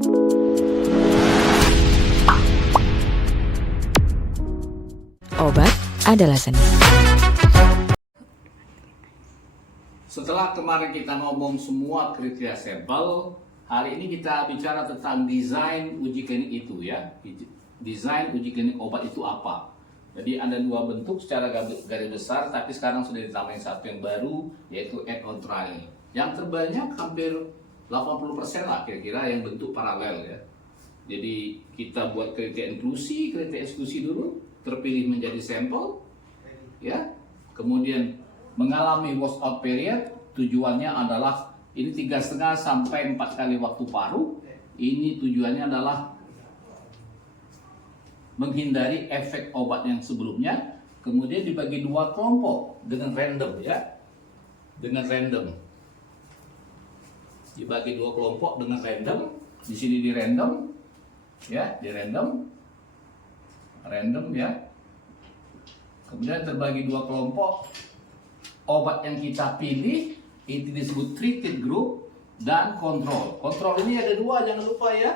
Obat adalah seni. Setelah kemarin kita ngomong semua kriteria sampel, hari ini kita bicara tentang desain uji klinik itu ya. Desain uji klinik obat itu apa? Jadi ada dua bentuk secara garis besar, tapi sekarang sudah ditambahin satu yang baru, yaitu add-on trial. Yang terbanyak hampir 80% lah kira-kira yang bentuk paralel ya. Jadi kita buat kriteria inklusi, kriteria eksklusi dulu, terpilih menjadi sampel, ya. Kemudian mengalami washout period, tujuannya adalah ini 3,5 sampai 4 kali waktu paruh. Ini tujuannya adalah menghindari efek obat yang sebelumnya. Kemudian dibagi dua kelompok dengan random ya, dengan random. Dibagi dua kelompok dengan random. Di sini di random, ya, di random ya. Kemudian terbagi dua kelompok. Obat yang kita pilih itu disebut treated group dan kontrol. Kontrol ini ada dua, jangan lupa ya.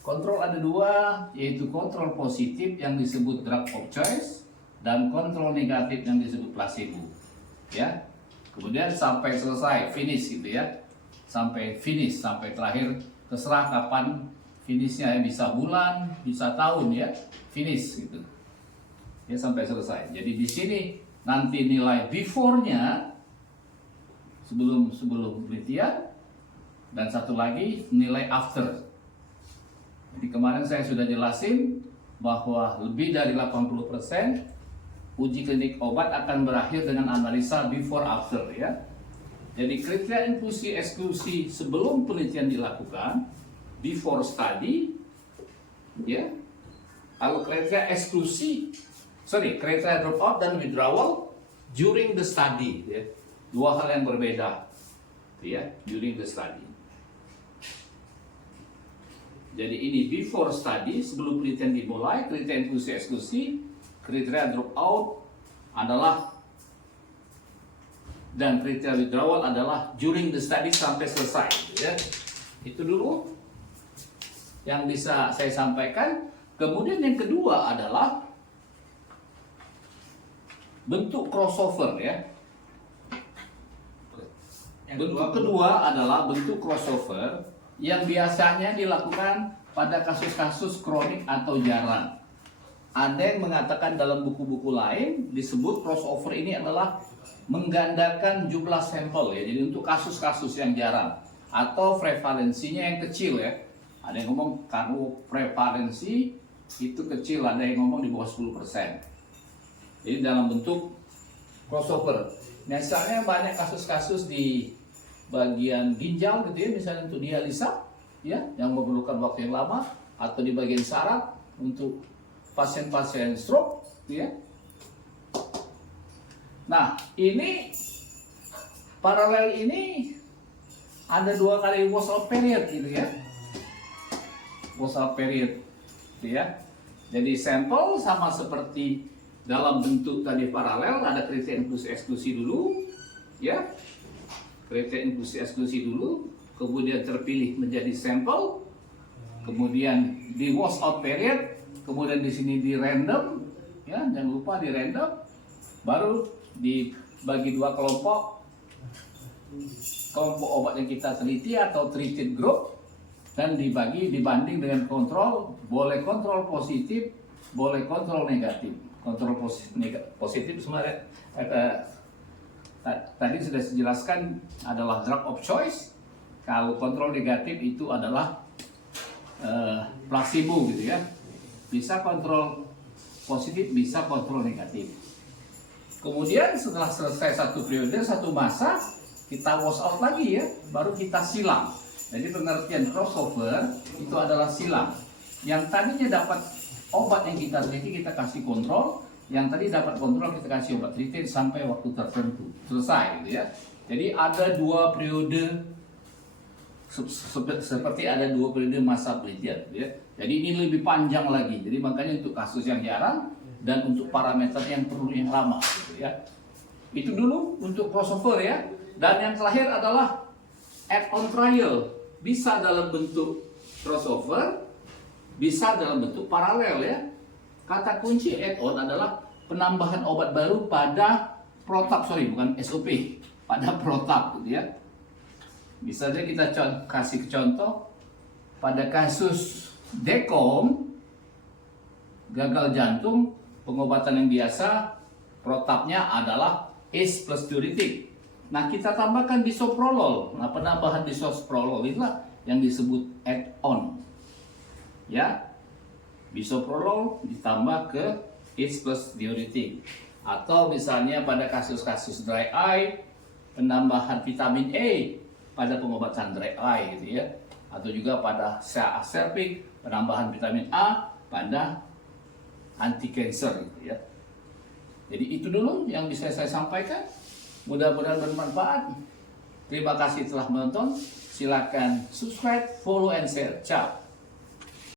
Kontrol ada dua, yaitu kontrol positif yang disebut drug of choice dan kontrol negatif yang disebut placebo. Ya. Kemudian sampai selesai, finish gitu ya. Sampai finish, sampai terakhir, terserah kapan finishnya, bisa bulan, bisa tahun ya. Finish gitu. Ya, sampai selesai. Jadi di sini nanti nilai before-nya sebelum penelitian, dan satu lagi nilai after. Jadi kemarin saya sudah jelasin bahwa lebih dari 80% uji klinik obat akan berakhir dengan analisa before after ya. Jadi kriteria inklusi eksklusi sebelum penelitian dilakukan, before study ya. Kalau kriteria kriteria dropout dan withdrawal during the study ya. Dua hal yang berbeda ya, during the study. Jadi ini before study, sebelum penelitian dimulai, kriteria inklusi eksklusi, kriteria dropout adalah, dan kriteria withdrawal adalah during the study sampai selesai ya. Itu dulu yang bisa saya sampaikan. Kemudian yang kedua adalah bentuk crossover ya. Bentuk kedua adalah bentuk crossover yang biasanya dilakukan pada kasus-kasus kronik atau jarang. Ada yang mengatakan dalam buku-buku lain disebut crossover ini adalah menggandakan jumlah sampel ya. Jadi untuk kasus-kasus yang jarang atau prevalensinya yang kecil ya. Ada yang ngomong kalau prevalensi itu kecil, ada yang ngomong di bawah 10%. Jadi dalam bentuk crossover. Misalnya banyak kasus-kasus di bagian ginjal gitu ya, misalnya untuk dialisa ya, yang memerlukan waktu yang lama, atau di bagian saraf untuk pasien-pasien stroke gitu ya. Nah, ini paralel ini ada 2 kali washout period gitu ya. Washout period gitu ya. Jadi sampel sama seperti dalam bentuk tadi paralel, ada kriteria inklusi eksklusi dulu ya. Kriteria inklusi eksklusi dulu, kemudian terpilih menjadi sampel, kemudian di washout period, kemudian di sini di random ya, jangan lupa di random, baru dibagi dua kelompok obat yang kita teliti atau treated group, dan dibanding dengan kontrol, boleh kontrol positif, boleh kontrol negatif. Kontrol positif sebenarnya tadi sudah dijelaskan adalah drug of choice. Kalau kontrol negatif itu adalah placebo gitu ya. Bisa kontrol positif, bisa kontrol negatif. Kemudian setelah selesai satu periode, satu masa, kita wash out lagi ya, baru kita silang. Jadi pengertian crossover itu adalah silang. Yang tadinya dapat obat yang kita teliti, kita kasih kontrol. Yang tadi dapat kontrol, kita kasih obat treated sampai waktu tertentu. Selesai gitu ya. Jadi ada 2 periode, seperti ada 2 periode masa penelitian gitu ya. Jadi ini lebih panjang lagi. Jadi makanya untuk kasus yang jarang dan untuk parameter yang perlu yang lama gitu ya. Itu dulu untuk crossover ya. Dan yang terakhir adalah add-on trial. Bisa dalam bentuk crossover, bisa dalam bentuk paralel ya. Kata kunci add-on adalah penambahan obat baru pada protap, bukan SOP, pada protap gitu ya. Misalnya kita kasih contoh pada kasus dekom, gagal jantung, pengobatan yang biasa, protapnya adalah ACE plus diuretik. Nah, kita tambahkan bisoprolol. Nah, penambahan bisoprolol itulah yang disebut add-on. Ya, bisoprolol ditambah ke ACE plus diuretik. Atau misalnya pada kasus-kasus dry eye, penambahan vitamin A pada pengobatan dry eye gitu ya. Atau juga pada aserpik, penambahan vitamin A pada anti cancer gitu ya. Jadi itu dulu yang bisa saya sampaikan. Mudah-mudahan bermanfaat. Terima kasih telah menonton. Silakan subscribe, follow, and share. Ciao.